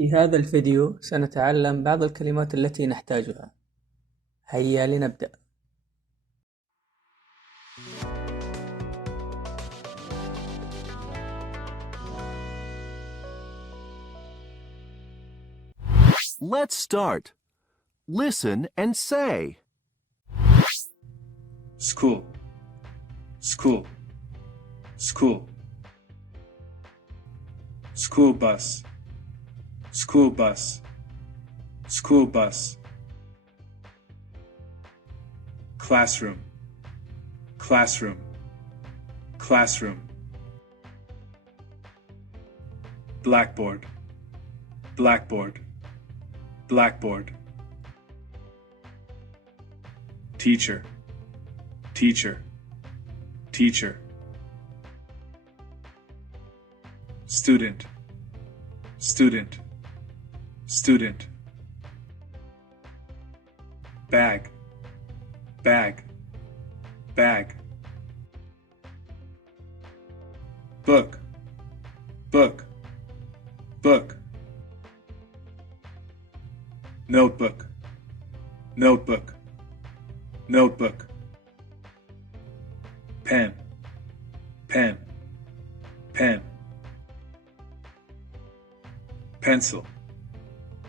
في هذا الفيديو سنتعلم بعض الكلمات التي نحتاجها. هيا لنبدأ. Let's start. Listen and say. School, school, school. School bus, school bus, school bus. Classroom, classroom, classroom. Blackboard, blackboard, blackboard. Teacher, teacher, teacher. Student, student, student. Bag, bag, bag. Book, book, book. Notebook, notebook, notebook. Pen, pen, pen. Pencil,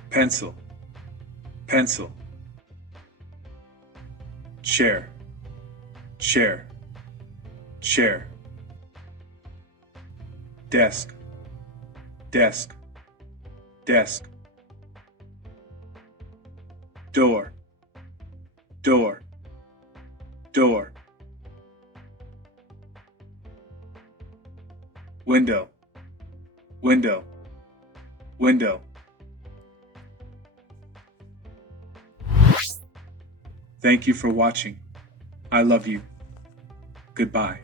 pencil, pencil. Chair, chair, chair. Desk, desk, desk. Door, door, door. Window, window, window. Thank you for watching. I love you. Goodbye.